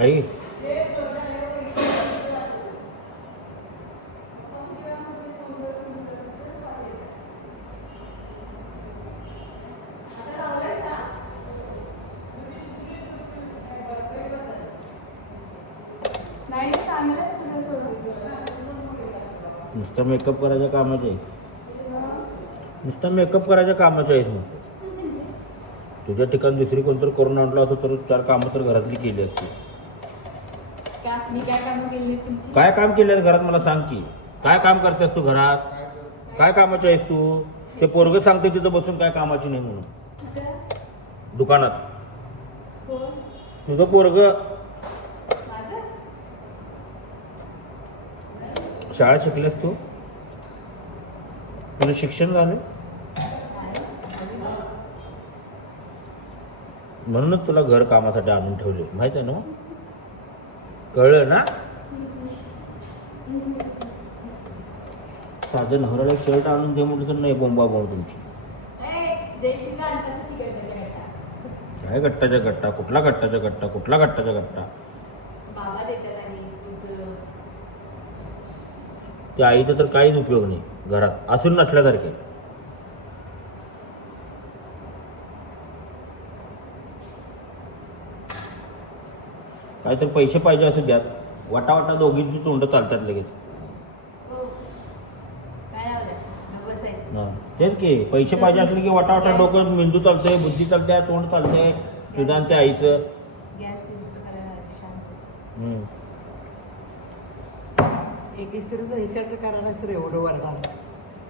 आई. नुसतं मेकअप करायच्या कामाचे आहेस. नुसतं मेकअप करायच्या कामाचे आहेस मग. तुझ्या ठिकाणी दुसरी कोणतरी करून आणलं असं तर चार कामं तर घरातली केली असती. मी काय कामं केली तुमची? काय काम केलं घरात? मला सांग की. काय काम करतेस तू घरात? काय कामाची आहेस तू? ते पोरग सांगते तिथं बसून काय कामाची नाही म्हणून? दुकानात? तुझं पोरग. माझं? शाळा शिकलेस तू? तुझं शिक्षण झालं म्हणूनच तुला घर कामासाठी आणून ठेवले माहीत आहे ना? कळलं ना? साधं नवऱ्याला एक शर्ट आणून दे म्हटलं तर नाही बोंबा बोंब तुमची. काय गट्टाच्या गट्टा? कुठला गट्टाच्या गट्टा? कुठला गट्टाच्या गट्टा? त्या आईचा तर काहीच उपयोग नाही घरात. असून नसल्यासारखे काय तर पैसे पाहिजे असू द्यात. वाटा वाटा दोघींची तोंड चालतात लगेच. हो. हा. तेच की पैसे पाहिजे असले की वाटा वाटा डोकं मेंदू चालतंय बुद्धी चालते तोंड चालतंय तुझं आणि त्या आईचं. हम्म. एक इस्त्रीचं हे शर्ट करायला तर एवढं वरडाल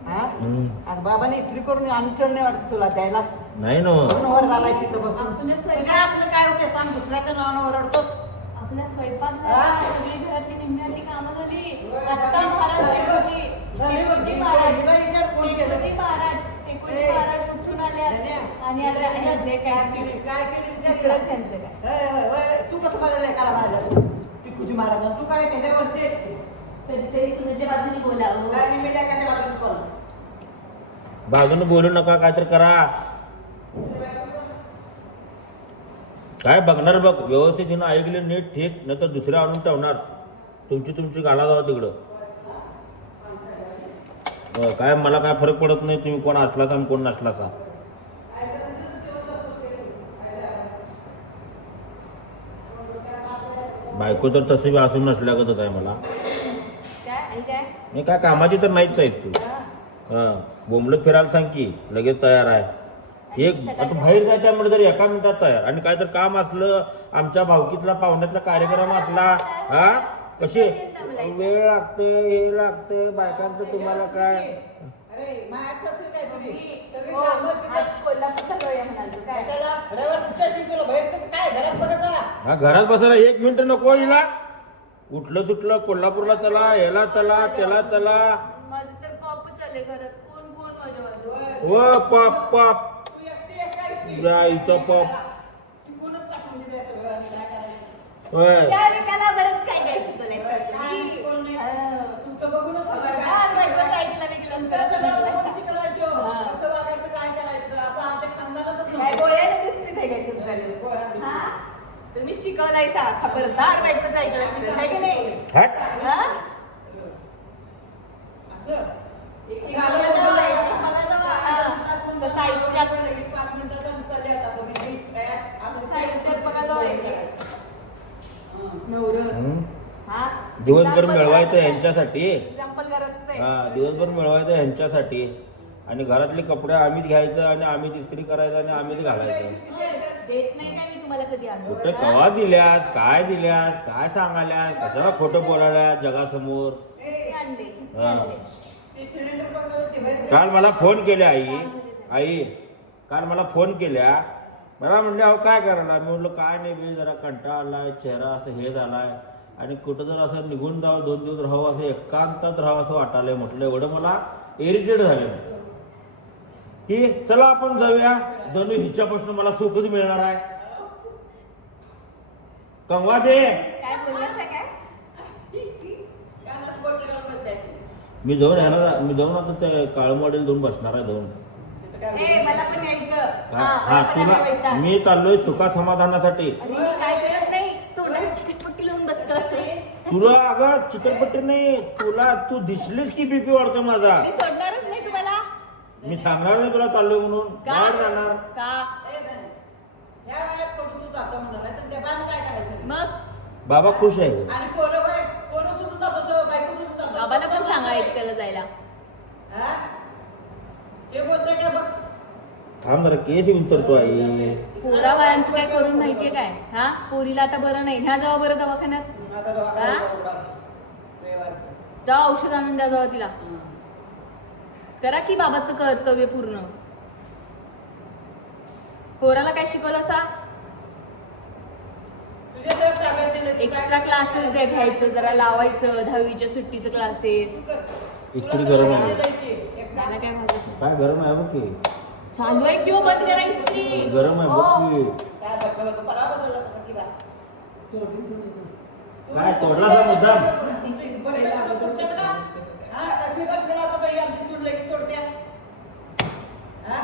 हा? हम्म. आणि बाबाने इस्त्री करून आणून ठेवणे वाटत तुला द्यायला नाही ना. वर तिथं बसून? आपलं आपलं काय होते सांग दुसऱ्याच्या नावानं ओरडतो आपला स्वयंपाक हा? झाला सगळी घरातली निम्म्याची कामं झाली. आता Maharaj Takeuchi Takeuchi Maharaj? Takeuchi Maharaj Takeuchi ए, महाराज उठून आणि आता हे काय काय केली काय. केली तिकडंच? ह्यांचं. तू कसं बदललाय काला महाराज टिकूजी महाराज तू काय त्याच्यावरचे कधीतरी सुनेच्या बाजूने बोलावं काय मी मेल्या बाजून बाजूने बोलू नका काय तर करा. काय बघणार बघ व्यवस्थित हिनं ऐकले नीट ठीक नाही तर दुसऱ्या आणून ठेवणार. तुमची तुमची घाला जावा तिकडं काय मला काय फरक पडत नाही तुम्ही कोण असलासा आणि कोण नसलासा? बायको तर तशी बी असून नसल्यागतच आहे मला. नाही काय कामाची तर नाहीच आहेस तू. हा. बोंबलत फिरायला सांग की लगेच तयार आहे. एक आता बाहेर जायच्या म्हणजे तरी एका मिनिटात तयार. आणि काय तर काम असलं आमच्या भावकीतला पाहुण्यातला कार्यक्रम असला हा? कसे? वेळ लागते हे लागते बायकांचं तुम्हाला काय? हो, घरात. हा घरात बसायला एक मिनिट नको हिला. उठलं सुटलं कोल्हापूरला चला याला चला त्याला चला. माझं तर पाप चालले घरात. कोण कोण माझ्या बाजूला? व पाप पाप तू एकटी एक काय सी- जायचं पाप. होय. चार एकाला बरंच काय काय शिकवलंय काय शिकवलं नाही. तुमचं बघूनच तुम्ही काय- तुमचं सगळं बघून शिकलायचो. हा. कसं वागायचं, काय करायचं, असं आमच्या खानदानातच काय नव्हतं. गोळ्याने दूध पित आहे काय तुमचं हा? तुम्ही शिकवलाय सा खबरदार बायकोचं ऐकलं आहे की नाही हट हा? असं. एक एक मला जवळ आहे, एक एक मला जवळ आहे. हा. तसं ऐकत्यात. लगेच पाच मिनिटात चालले आता तुम्ही. मी काय, असं तसं ऐकत्यात बघा जवळ एक एक. नवरं. हम्म. हा? दिवसभर मिळवायचं आहे. हा दिवसभर मिळवायचं ह्यांच्यासाठी आणि घरातले कपडे आम्हीच घ्यायचं आणि आम्हीच इस्त्री करायचं आणि आम्हीच घालायचं. देत नाही काय मी तुम्हाला कधी आणून कुठं कवा दिल्यात काय दिल्यात काय सांगाल्यात कशाला खोटं बोलायल्यात जगासमोर? आणले किती हा. आणले काल मला फोन केले आई. आई काल मला फोन केल्या. मला म्हणले अहो काय करायला? मी म्हटलं काय नाही बे जरा कंटाळा आलाय चेहरा असं हे झालाय. आणि कुठं जर असं निघून जावं दोन दिवस राहावं असं एकांतात राहावं असं वाटायलंय. म्हटलं एवढं मला इरिटेट झालं की चला आपण जाऊया. जणू हिच्यापासून मला सुखच मिळणार आहे. कंगवा दे. मी जाऊन ह्याला मी जाऊन आता ते काळ मॉडेल जाऊन बसणार आहे जाऊन. यायचं. हा तुला. मी चाललोय सुखा समाधानासाठी अरे मी काय करत नाही तोंडाची तुला अगं चिकटपट्टी नाही तुला तू दिसलीस की बीपी वाढतो माझा. मी सोडणारच नाही तुम्हाला. मी सांगणार नाही तुला चाललोय म्हणून. का? बाहेर जाणार. का? ए, नाही. या वयात कडू तू जातो म्हणाला तर त्या बाण काय करायचं? मग? बाबा खुश आहे. आणि पोरं बाय पोरं सोडून जातो तो, बायको सोडून जातो. बाबाला पण सांगा एकट्याला जायला. हा? ते बोलतोय का बघ? थांब जरा केस उतरतो आई पोरा बाळांचं काय करून माहितीये काय हा पोरीला आता बरं नाही ह्या जावा बरं दवाखान्यात हा? जावा औषध आणून द्या जावा तिला. करा की बाबाचं कर्तव्य पूर्ण पोराला काय शिकवलं असा तर एक्स्ट्रा क्लासेस द्या घ्यायचं जरा लावायचं दहावीच्या सुट्टीचं क्लासेस तू. इस्त्री गरम तर आहे. मला. काय माहिती काय गरम आहे बघ की चालू आहे किंवा बंद करा इस्त्री गरम आहे हो. बघ की. काय बघ बघ, परा तोडला का मुद्दाम हे? हा. हा?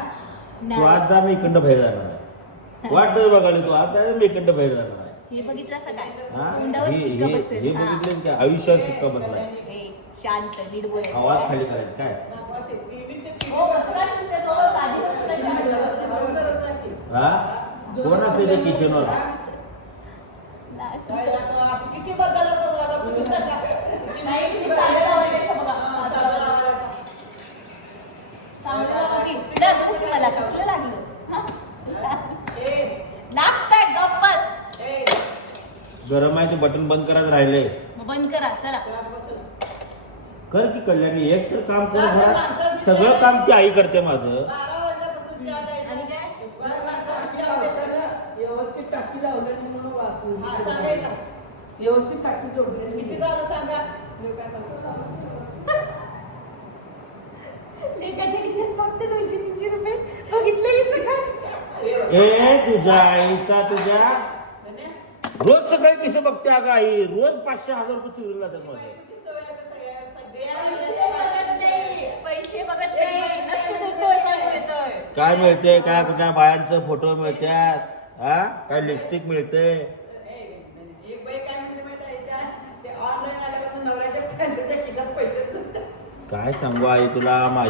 तू. आज जा मी इकडं बाहेर जाणार आहे. वाटत बघायला तू आज जा मी इकडं बाहेर जाणार आहे. हे बघितलं असं काय? हा? तोंडावर हे शिक्का हे- हे बसेल. हा. बघितलं की? आयुष्यावर शिक्का बसलाय. ए, शांत नीट आवाज खाली करायचं काय? हो, चांगलं लावा की. लागलं की मला कसलं लागलं हा? लागतंय गरम आहे ते बटन बंद करायचं राहिले बंद करा चला. कर की कल्याणी एक तर काम कर सगळं काम ती आई करते माझं व्यवस्थित टाकी किती झालं सांगा खिशात फक्त दोनशे तीनशे रुपये ए तुझ्या आईचा तुझ्या? रोज सकाळी कसं बघते अगं आई? रोज पाचशे हजार रुपये चुरून जातात माझं. पैसे पैसे बघत नाही लक्ष देतोय काय मिळतोय? काय मिळते काय कुठल्या बायांचं फोटो मिळतात हा? काय लिपस्टिक मिळते एक बाई काय म्हणते माहिती आहे का? ते ऑनलाईन आल्यापासून नवऱ्याच्या पॅन्टच्या खिशात पैसे नसतात काय सांगू आई तुला माझी